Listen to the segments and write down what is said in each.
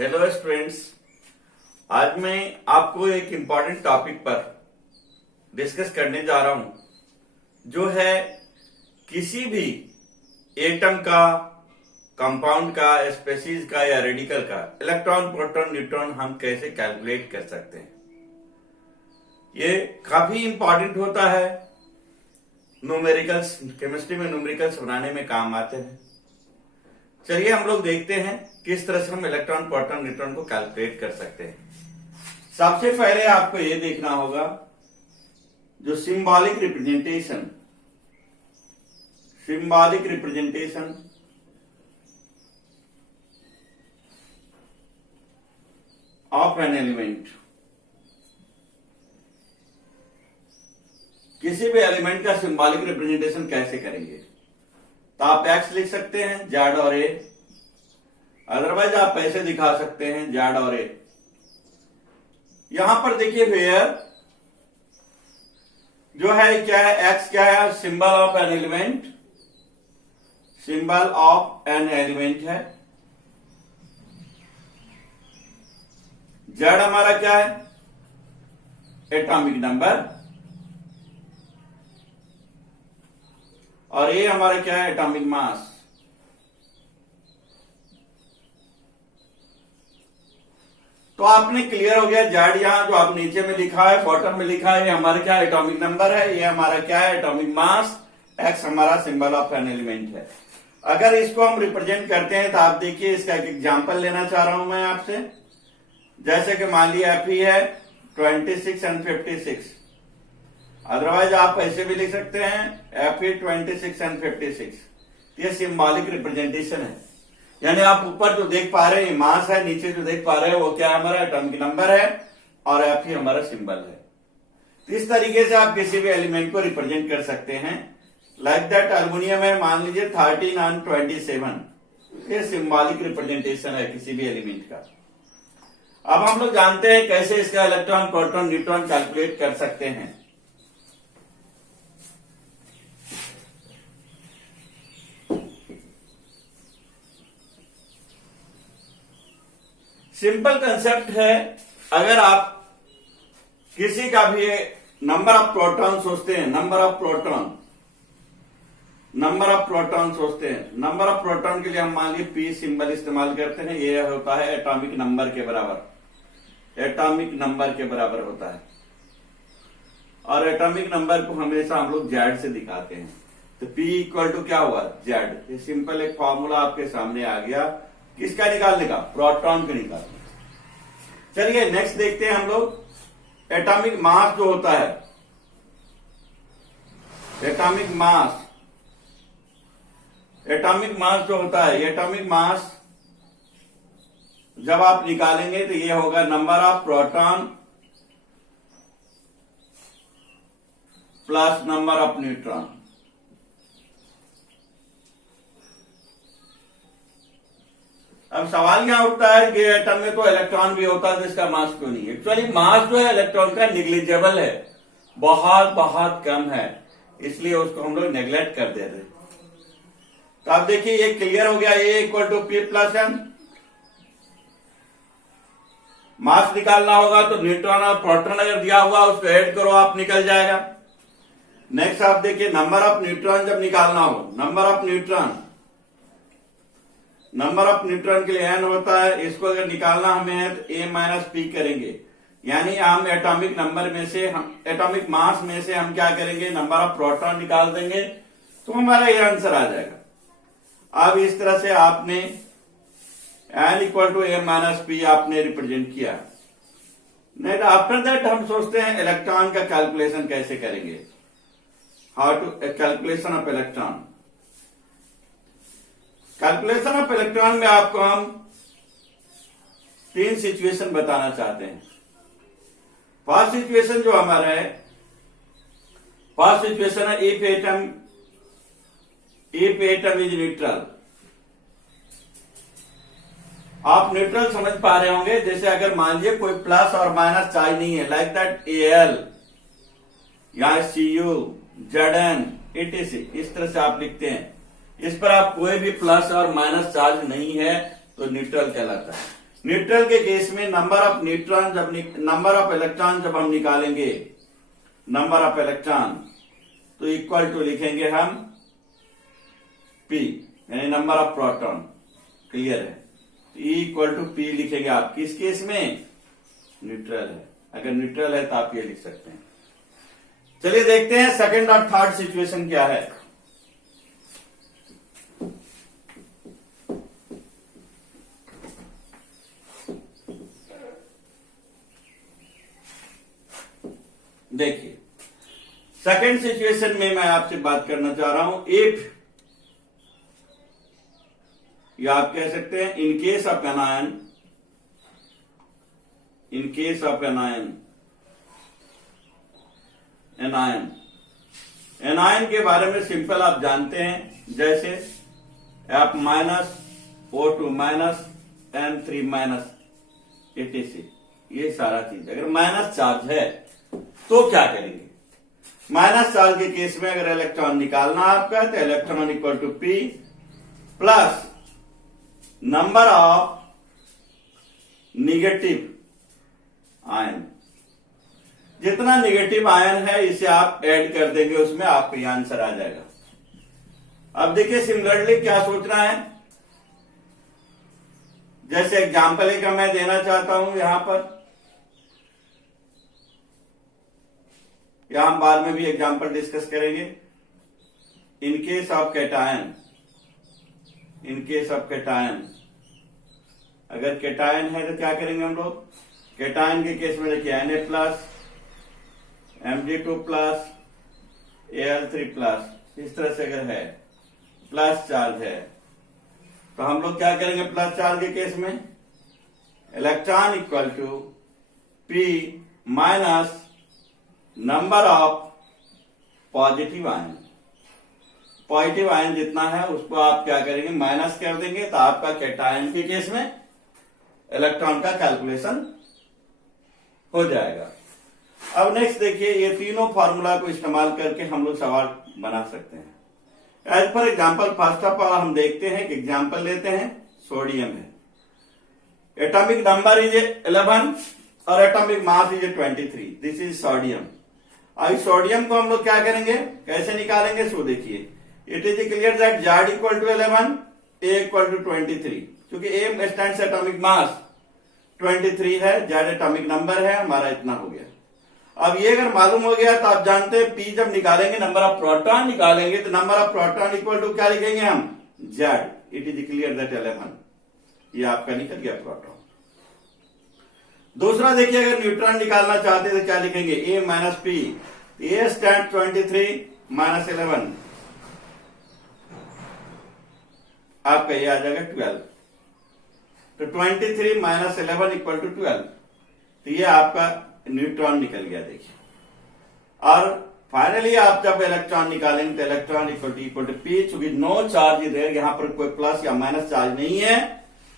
Hello students, आज मैं आपको एक इम्पॉर्टेंट टॉपिक पर डिस्कस करने जा रहा हूं, जो है किसी भी एटम का, कंपाउंड का, स्पेसीज का या रेडिकल का इलेक्ट्रॉन, प्रोटॉन, न्यूट्रॉन हम कैसे कैलकुलेट कर सकते हैं। ये काफी इंपॉर्टेंट होता है, न्यूमेरिकल्स, केमिस्ट्री में न्यूमेरिकल्स बनाने में काम आते हैं। चलिए हम लोग देखते हैं किस तरह से हम इलेक्ट्रॉन, प्रोटॉन, न्यूट्रॉन को कैलकुलेट कर सकते हैं। सबसे पहले आपको ये देखना होगा जो symbolic representation of an element, किसी भी एलिमेंट का सिंबॉलिक रिप्रेजेंटेशन कैसे करेंगे। तो आप एक्स लिख सकते हैं, जेड और ए, अदरवाइज आप ऐसे दिखा सकते हैं, जेड और ए। यहां पर देखिए वेयर जो है क्या है, एक्स क्या है, symbol of an element, symbol of an element है। जेड हमारा क्या है, एटॉमिक नंबर, और ये हमारा क्या है, एटॉमिक मास। तो आपने क्लियर हो गया, जेड यहां जो आप नीचे में लिखा है, बॉटम में लिखा है, ये हमारा क्या एटॉमिक नंबर है, ये हमारा क्या है, एटॉमिक मास, एक्स हमारा सिंबल ऑफ एन एलिमेंट है। अगर इसको हम रिप्रेजेंट करते हैं तो आप देखिए, इसका एक एग्जांपल लेना चाह रहा हूं मैं आपसे। जैसे कि मान लिया एफ है 26 एंड 56, अदरवाइज आप ऐसे भी लिख सकते हैं एफ 26 एंड 56। ये सिंबॉलिक रिप्रेजेंटेशन है, यानी आप ऊपर जो देख पा रहे हैं मास है, नीचे जो देख पा रहे हैं वो क्या है, हमारा एटॉमिक नंबर है, और एफ ही हमारा सिंबल है। तो इस तरीके से आप किसी भी एलिमेंट को रिप्रेजेंट कर सकते हैं। लाइक दैट अल्युमिनियम है, मान लीजिए 13 एंड 27, ये सिंबॉलिक रिप्रेजेंटेशन है किसी भी एलिमेंट का। अब हम लोग जानते हैं कैसे इसका इलेक्ट्रॉन, प्रोटॉन, न्यूट्रॉन कैलकुलेट कर सकते हैं। सिंपल कंसेप्ट है, अगर आप किसी का भी नंबर ऑफ प्रोटॉन सोचते हैं, नंबर ऑफ प्रोटॉन सोचते हैं, नंबर ऑफ प्रोटॉन के लिए हम मान लीजिए पी सिंबल इस्तेमाल करते हैं। ये होता है एटॉमिक नंबर के बराबर, एटॉमिक नंबर के बराबर होता है, और एटॉमिक नंबर को हमेशा हम लोग जेड से दिखाते हैं। तो P इक्वल टू क्या हुआ, जेड। ये सिंपल एक फॉर्मूला आपके सामने आ गया, किसका निकालने का, प्रोटॉन का निकालने। चलिए नेक्स्ट देखते हैं हम लोग एटॉमिक मास जो होता है, एटॉमिक मास जो होता है, एटॉमिक मास जब आप निकालेंगे तो ये होगा number of proton plus number of neutron. अब सवाल क्या उठता है कि एटम में तो इलेक्ट्रॉन भी होता है, तो इसका मास क्यों नहीं। एक्चुअली मास जो है इलेक्ट्रॉन का निग्लिजिबल है, बहुत बहुत कम है, इसलिए उसको हम लोग नेग्लेक्ट कर देते हैं। तो आप देखिए ये क्लियर हो गया, A equal to P plus M. Mass निकालना होगा तो न्यूट्रॉन और प्रोटॉन अगर दिया हुआ उसको ऐड करो, आप निकल जाएगा। नेक्स्ट आप देखिए नंबर ऑफ न्यूट्रॉन जब निकालना हो, नंबर ऑफ न्यूट्रॉन के लिए एन होता है, इसको अगर निकालना हमें है तो ए माइनस पी करेंगे, यानी हम एटॉमिक नंबर में से, हम एटॉमिक मास में से हम क्या करेंगे, नंबर ऑफ प्रोटॉन निकाल देंगे, तो हमारा ये आंसर आ जाएगा। अब इस तरह से आपने n equal to a minus p आपने रिप्रेजेंट किया। नहीं तो आफ्टर दैट हम सोचते हैं इलेक्ट्रॉन का कैलकुलेशन कैसे करेंगे, how to calculation of electron. Calculation of electron में आपको हम 3 सिचुएशन बताना चाहते हैं। फर्स्ट सिचुएशन जो हमारा है, फर्स्ट सिचुएशन है इफ एटम इज न्यूट्रल। आप न्यूट्रल समझ पा रहे होंगे, जैसे अगर मान लीजिए कोई प्लस और माइनस चार्ज नहीं है, लाइक दैट Al या Cu, Zn, etc, इस तरह से आप लिखते हैं। इस पर आप कोई भी प्लस और माइनस चार्ज नहीं है तो न्यूट्रल कहलाता है। न्यूट्रल के केस में number of neutron number of electron जब हम निकालेंगे, नंबर ऑफ इलेक्ट्रॉन, तो इक्वल टू लिखेंगे हम P, यानी नंबर ऑफ प्रोटॉन। क्लियर है? E इक्वल टू P लिखेंगे आप। किस केस में? न्यूट्रल है। अगर न्यूट्रल है तो आप ये लिख सकते हैं। चलिए देखते हैं सेकंड और थर्ड सिचुएशन क्या है। देखिए, सेकंड सिचुएशन में मैं आपसे बात करना चाह रहा हूं, इफ, या आप कह सकते हैं in case of anion, in case of anion, anion के बारे में सिंपल आप जानते हैं, जैसे F minus, O2 minus, N3 minus, etc। ये सारा चीज अगर माइनस चार्ज है तो क्या करेंगे? माइनस चार्ज के केस में अगर इलेक्ट्रॉन निकालना आपका, तो electron equal to P plus number of negative ion. जितना निगेटिव आयन है इसे आप ऐड कर देंगे, उसमें आपको ये आंसर आ जाएगा। अब देखिए सिमिलरली क्या सोचना है, जैसे एग्जाम्पल एक मैं देना चाहता हूं यहां पर, या हम बाद में भी एग्जाम्पल डिस्कस करेंगे। इन case of cation, in case of cation, अगर कैटायन है तो क्या करेंगे हम लोग? कैटायन के केस में देखिए Na plus, Mg2 plus, Al3 plus, इस तरह से अगर है, प्लस चार्ज है, तो हम लोग क्या करेंगे? प्लस चार्ज के केस में electron equal to P minus number of positive ion. Positive ion जितना है उसको आप क्या करेंगे? माइनस कर देंगे, तो आपका कैटायन के केस में इलेक्ट्रॉन का कैलकुलेशन हो जाएगा। अब नेक्स्ट देखिए, ये तीनों फॉर्मूला को इस्तेमाल करके हम लोग सवाल बना सकते हैं। As per example, first of all हम देखते हैं कि एग्जाम्पल लेते हैं, सोडियम है। एटॉमिक नंबर इज 11 और atomic mass is 23। This is sodium. अब सोडियम को हम लोग क्या करेंगे, कैसे निकालेंगे? सो देखिए, it is clear that Z equal to 11, A equal to 23। क्योंकि A स्टैंड्स एटॉमिक मास, 23 है, Z एटॉमिक नंबर है, हमारा इतना हो गया। अब ये अगर मालूम हो गया तो आप जानते हैं P जब निकालेंगे, नंबर ऑफ प्रोटॉन निकालेंगे, तो number of proton equal to क्या लिखेंगे हम? Z। It is clear that 11। ये आपका निकल गया प्रोटॉन। दूसरा देखिए, अगर न्यूट्रॉन निकालना चाहते हैं तो क्या लिखेंगे? A minus P। A stand 23 minus 11, आपका ये आ जाएगा 12। तो 23 माइनस 11 इक्वल टू 12। तो ये आपका न्यूट्रॉन निकल गया। देखिए, और फाइनली आप जब इलेक्ट्रॉन निकालेंगे तो इलेक्ट्रॉन इक्वल टू P। चूंकि नो चार्ज इज देयर, यहां पर कोई प्लस या माइनस चार्ज नहीं है,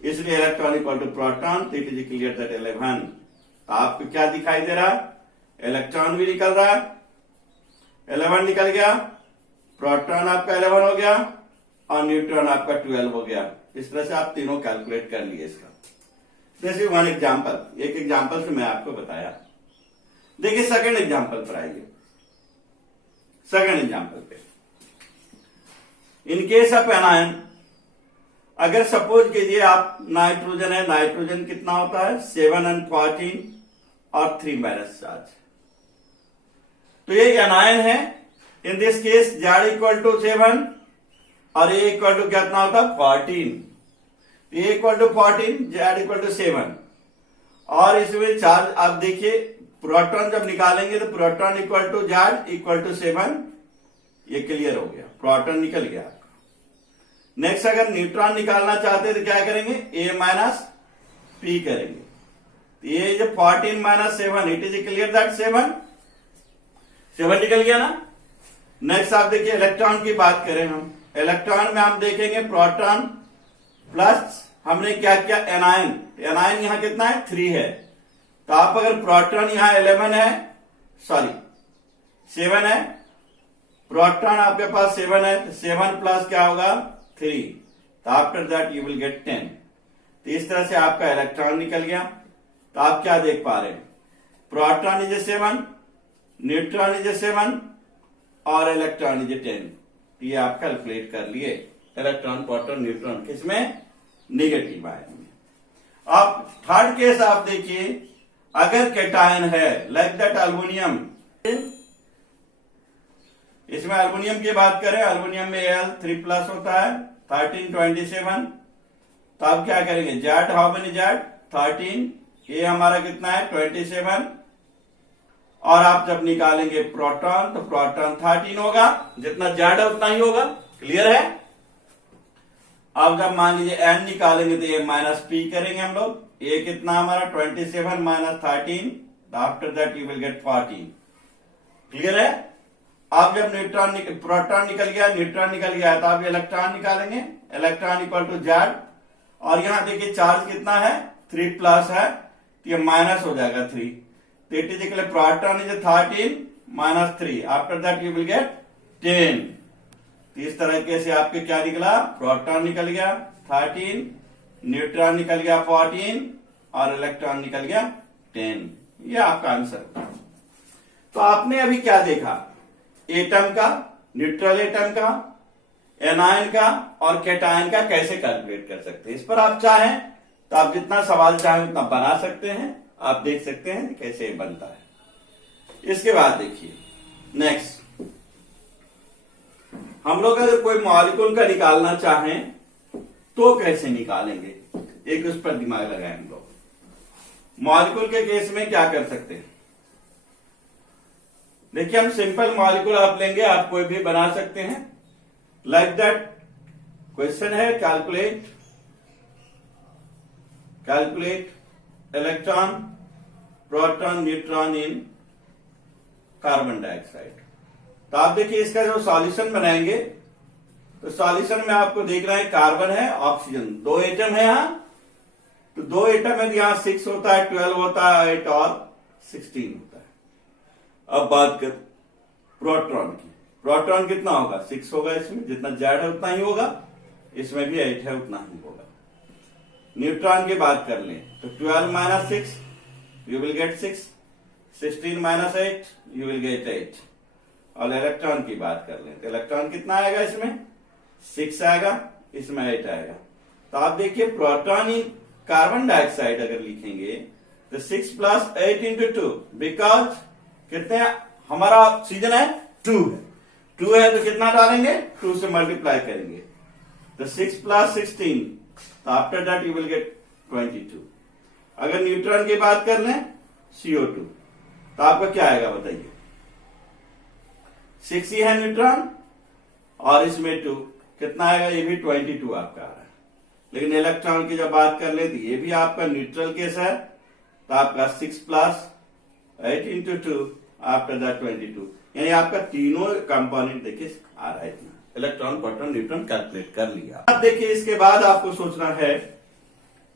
इसलिए इलेक्ट्रॉन इक्वल टू प्रोटॉन। तो इट इज क्लियर दैट 11। तो आपको क्या दिखाई दे रहा है? इलेक्ट्रॉन भी निकल रहा है, 11 निकल गया, प्रोटॉन आपका 11 हो गया और न्यूट्रॉन आपका 12 हो गया। इस तरह से आप तीनों कैलकुलेट कर लिए इसका। जैसे वन एग्जाम्पल, एक एग्जाम्पल से मैं आपको बताया। देखिए सेकंड एग्जाम्पल पर आइए। सेकंड एग्जाम्पल पे, in case of anion, अगर सपोज कीजिए आप नाइट्रोजन है, नाइट्रोजन कितना होता है? 7 and 14 और 3 माइनस चार्ज। तो ये एनायन है। In this case Z equal to 7 और A इक्वल टू कितना होता है? 14। A equal to 14, Z equal to 7। और इसमें चार्ज आप देखिए, प्रोटॉन जब निकालेंगे तो proton equal to Z equal to 7। ये क्लियर हो गया, प्रोटॉन निकल गया। नेक्स्ट अगर न्यूट्रॉन निकालना चाहते हैं तो क्या करेंगे? A माइनस P करेंगे। ये जो 14 minus 7, it is clear that 7 निकल गया ना। नेक्स्ट आप देखिए, इलेक्ट्रॉन की बात करें हम, इलेक्ट्रॉन में हम देखेंगे प्रोटॉन प्लस हमने क्या किया? एनायन। एनायन यहां कितना है? 3 है। तो आप अगर प्रोटॉन यहां 11 है, सॉरी 7 है, प्रोटॉन आपके पास 7 है, तो 7 प्लस क्या होगा? 3। तो after that you will get 10। तो इस तरह से आपका इलेक्ट्रॉन निकल गया। तो आप क्या देख पा रहे हैं, प्रोटॉन इज 7, न्यूट्रॉन इज 7 और इलेक्ट्रॉन इज 10। ये आप कैलकुलेट कर लिए इलेक्ट्रॉन, प्रोटॉन, न्यूट्रॉन किसमें, निगेटिव आयन में। अब थर्ड केस आप देखिए, अगर कैटायन है लाइक दैट एल्युमिनियम, इसमें एल्युमिनियम की बात करें, एल्युमिनियम में Al3+ होता है 1327। तो आप क्या करेंगे, जेड, हाउ मेनी जेड, 13, ये हमारा कितना है 27, और आप जब निकालेंगे प्रोटॉन तो प्रोटॉन 13 होगा, जितना जेड है उतना ही होगा। क्लियर है। अब जब मान लीजिए एन निकालेंगे तो ये -p करेंगे हम लोग, ये कितना हमारा 27 - 13, after that you will get 14। Clear है। अब जब प्रोटॉन निकल गया, न्यूट्रॉन निकल गया, तो आप इलेक्ट्रॉन निकालेंगे, इलेक्ट्रॉन इक्वल टू जेड, और यहां देखिए चार्ज कितना है 3+ है, तो ये माइनस हो जाएगा 3। तो it is equal proton is 13 - 3, after that you will get 10। तो इस तरीके से आपके क्या निकला, प्रोटॉन निकल गया 13, न्यूट्रॉन निकल गया 14 और इलेक्ट्रॉन निकल गया 10। ये आपका आंसर। तो आपने अभी क्या देखा, एटम का, न्यूट्रल एटम का, एनायन का और कैटायन का कैसे कैलकुलेट कर सकते हैं। इस पर आप चाहें तो आप जितना सवाल चाहें उतना बना सकते हैं, आप देख सकते हैं कैसे बनता है। इसके बाद देखिए नेक्स्ट, हम लोग अगर कोई मॉलिक्यूल का निकालना चाहें तो कैसे निकालेंगे, एक उस पर दिमाग लगाएं हम लोग। मॉलिक्यूल के केस में क्या कर सकते हैं, देखिए हम सिंपल मॉलिक्यूल आप लेंगे, आप कोई भी बना सकते हैं। लाइक दैट क्वेश्चन है, कैलकुलेट इलेक्ट्रॉन, प्रोटॉन, न्यूट्रॉन इन कार्बन डाइऑक्साइड। तो आप देखिए इसका जो सॉल्यूशन बनाएंगे, तो सॉल्यूशन में आपको देखना है कार्बन है, ऑक्सीजन, 2 एटम है यहां, तो 2 एटम है, यहां 6 होता है, 12 होता है, 8 और 16 होता है। अब बात कर प्रोटॉन की, प्रोटॉन कितना होगा, 6 होगा, इसमें जितना जेड है उतना ही होगा, इसमें भी 8 है उतना ही होगा। न्यूट्रॉन की बात कर लें तो 12 - 6 you will get 6, 16 - 8 you will get 8। और इलेक्ट्रॉन की बात कर लें तो इलेक्ट्रॉन कितना आएगा, इसमें 6 आएगा, इसमें 8 आएगा। तो आप देखिए प्रोटॉन इन कार्बन डाइऑक्साइड अगर लिखेंगे तो 6 + 8 × 2, बिकॉज कितने हमारा ऑक्सीजन है 2 है, 2 है तो कितना डालेंगे, 2 से मल्टीप्लाई करेंगे, तो 6 + 16, तो after that you will get 22। अगर न्यूट्रॉन की बात कर लें CO2, तो आपका क्या आएगा बताइए, 6 ही है न्यूट्रॉन और इसमें 2, कितना आएगा, ये भी 22 आपका आ रहा है। लेकिन इलेक्ट्रॉन की जब बात कर ले तो ये भी आपका न्यूट्रल केस है, तो आपका 6 + 8 × 2 आफ्टर दैट 22, यानी आपका तीनों कंपोनेंट देखिए आ रहा है इतना। इलेक्ट्रॉन, प्रोटॉन, न्यूट्रॉन कैलकुलेट कर लिया। अब देखिए इसके बाद आपको सोचना है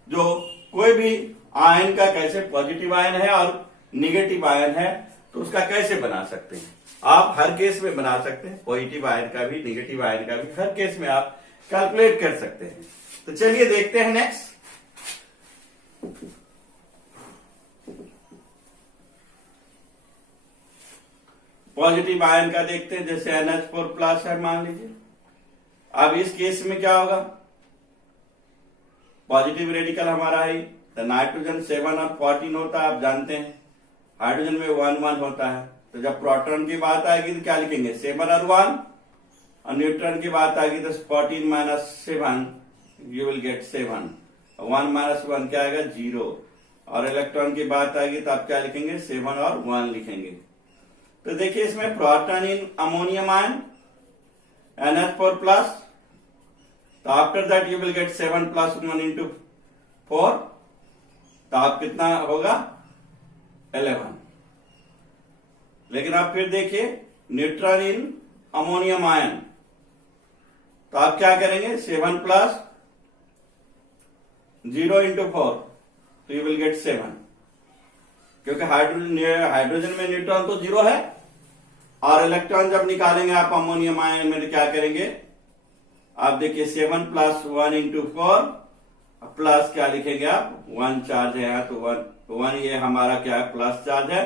जो कोई भी आयन का कैसे पॉजिटिव आयन है और निगेटिव आयन है तो उसका कैसे बना सकते हैं। आप हर केस में बना सकते हैं, पॉजिटिव आयन का भी, निगेटिव आयन का भी, हर केस में आप कैलकुलेट कर सकते हैं। तो चलिए देखते हैं नेक्स्ट। पॉजिटिव आयन का देखते हैं, जैसे NH4+ है मान लीजिए। अब इस केस में क्या होगा, पॉजिटिव रेडिकल हमारा है, तो नाइट्रोजन 7 और 14 होता है, आप जानते हैं। हाइड्रोजन में 1 1 होता है, तो जब प्रोटॉन की बात आएगी तो क्या लिखेंगे 7 और 1, और न्यूट्रॉन की बात आएगी तो 14 - 7 यू विल गेट 7, 1 - 1 क्या आएगा 0, और इलेक्ट्रॉन की बात आएगी तो आप क्या लिखेंगे 7 और 1 लिखेंगे। तो देखिए इसमें proton in ammonium ion NH4+, तो after that you will get 7 + 1 × 4, तो आप कितना होगा 11। लेकिन आप फिर देखिए न्यूट्रॉन इन अमोनियम आयन, तो आप क्या करेंगे 7 + 0 × 4, तो यू विल गेट 7, क्योंकि हाइड्रोजन में न्यूट्रॉन तो 0 है, और इलेक्ट्रॉन जब निकालेंगे आप अमोनियम आयन में तो क्या करेंगे, आप देखिए 7 + 1 × 4, प्लस क्या लिखेंगे आप, 1 चार्ज है यहाँ, तो 1 ये हमारा क्या है, प्लस चार्ज है,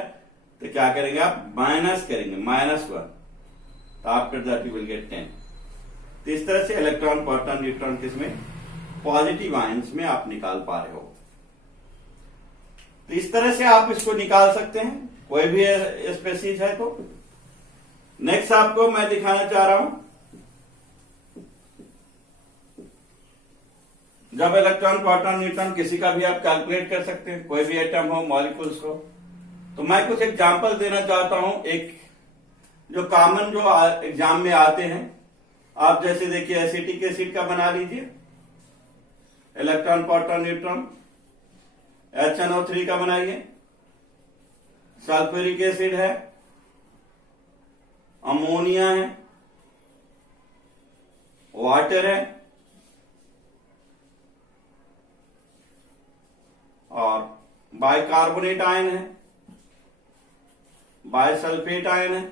तो क्या करेंगे आप, माइनस करेंगे, -1, तो after that you will get 10। तो इस तरह से इलेक्ट्रॉन, प्रोटॉन, न्यूट्रॉन किसमें, पॉजिटिव आयंस में आप निकाल पा रहे हो। तो इस तरह से आप इसको निकाल सकते हैं, कोई भी स्पेसीज है तो। नेक्स्ट आपको मैं दिखाना चाह रहा हूं, जब इलेक्ट्रॉन, प्रोटॉन, न्यूट्रॉन किसी का भी आप कैलकुलेट कर सकते हैं, कोई भी एटम हो, मॉलिक्यूल्स हो। तो मैं कुछ एग्जांपल देना चाहता हूं, एक जो कॉमन जो एग्जाम में आते हैं। आप जैसे देखिए एसिटिक एसिड का बना लीजिए, इलेक्ट्रॉन, प्रोटॉन, न्यूट्रॉन। HNO3 का बनाइए, सल्फ्यूरिक एसिड है, अमोनिया है, वाटर है, और बाइकार्बोनेट आयन है, बाइसल्फेट आयन है,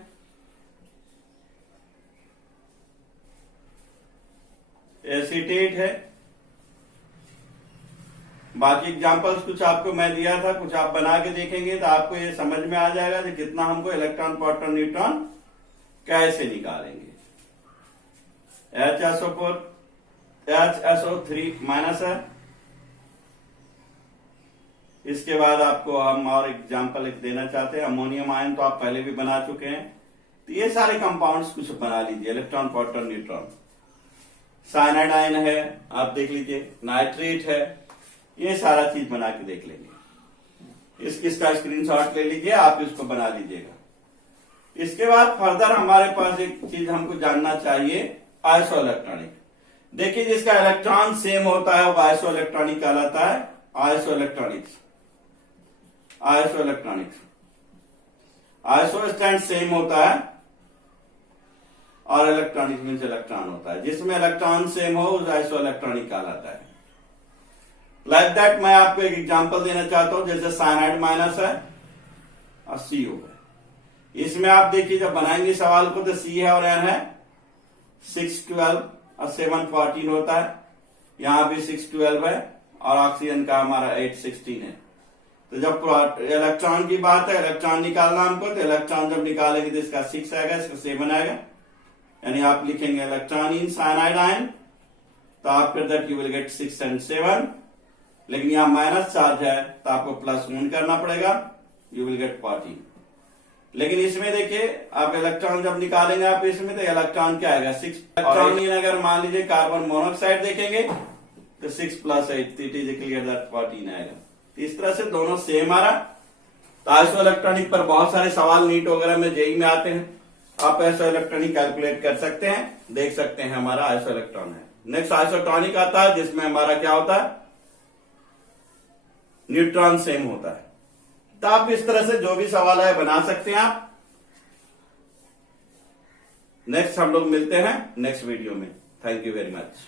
एसीटेट है। बाकी एग्जांपल्स कुछ आपको मैं दिया था, कुछ आप बना के देखेंगे तो आपको ये समझ में आ जाएगा कि कितना हमको इलेक्ट्रॉन, प्रोटॉन, न्यूट्रॉन कैसे निकालेंगे। HSO3 माइनस है। इसके बाद आपको हम और एग्जांपल एक देना चाहते हैं, अमोनियम आयन तो आप पहले भी बना चुके हैं। तो ये सारे कंपाउंड्स कुछ बना लीजिए, electron, proton, neutron. Cyanide ion है, आप देख लीजिए, नाइट्रेट है, ये सारा चीज बना के देख लेंगे। इसका स्क्रीनशॉट ले लीजिए, आप इसको बना लीजिएगा। इसके बाद फर्दर हमारे पास एक चीज हमको जानना चाहिए, आइसो इलेक्ट्रॉनिक। देखिए जिसका इलेक्ट्रॉन सेम होता है वो आइसो इलेक्ट्रॉनिक कहलाता है। Iso electronics, iso electronics, iso stand same होता है और इलेक्ट्रॉनिक मीन्स इलेक्ट्रॉन होता है। जिसमें इलेक्ट्रॉन सेम हो उस आइसो इलेक्ट्रॉनिक कहलाता है। लाइक दैट मैं आपको एक एग्जांपल देना चाहता हूं, जैसे साइनाइड माइनस है और CO है। इसमें आप देखिए जब बनाएंगे सवाल को तो C है और N है, 6 12 और 7 14 होता है। यहां भी 6 12 है और ऑक्सीजन का हमारा 8 16 है। तो जब इलेक्ट्रॉन की बात है, इलेक्ट्रॉन निकालना हमको, तो इलेक्ट्रॉन जब निकालेंगे तो इसका 6 आएगा, इसका 7 आएगा। यानी आप लिखेंगे इलेक्ट्रॉन इन साइनाइड आयन, तो after that you will get 6 and 7। लेकिन यहां माइनस चार्ज है तो आपको +1 करना पड़ेगा, यू विल गेट 14। लेकिन इसमें देखिए आप इलेक्ट्रॉन जब निकालेंगे आप इसमें, तो इलेक्ट्रॉन क्या आएगा, 6 इलेक्ट्रॉन। अगर मान लीजिए कार्बन मोनोऑक्साइड देखेंगे तो 6 + 8 इट इज क्लियर दैट 14 आएगा। तो इस तरह से दोनों सेम आ रहा। तो आइसो इलेक्ट्रॉनिक पर बहुत सारे सवाल नीट वगैरह में जेई में आते हैं। आप आइसो इलेक्ट्रॉनिक कैलकुलेट कर सकते हैं, देख सकते हैं हमारा आइसो इलेक्ट्रॉन है। नेक्स्ट आइसोटॉनिक आता है, जिसमें हमारा क्या होता है, न्यूट्रॉन सेम होता है। तो आप इस तरह से जो भी सवाल है बना सकते हैं आप। नेक्स्ट हम लोग मिलते हैं नेक्स्ट वीडियो में। Thank you very much.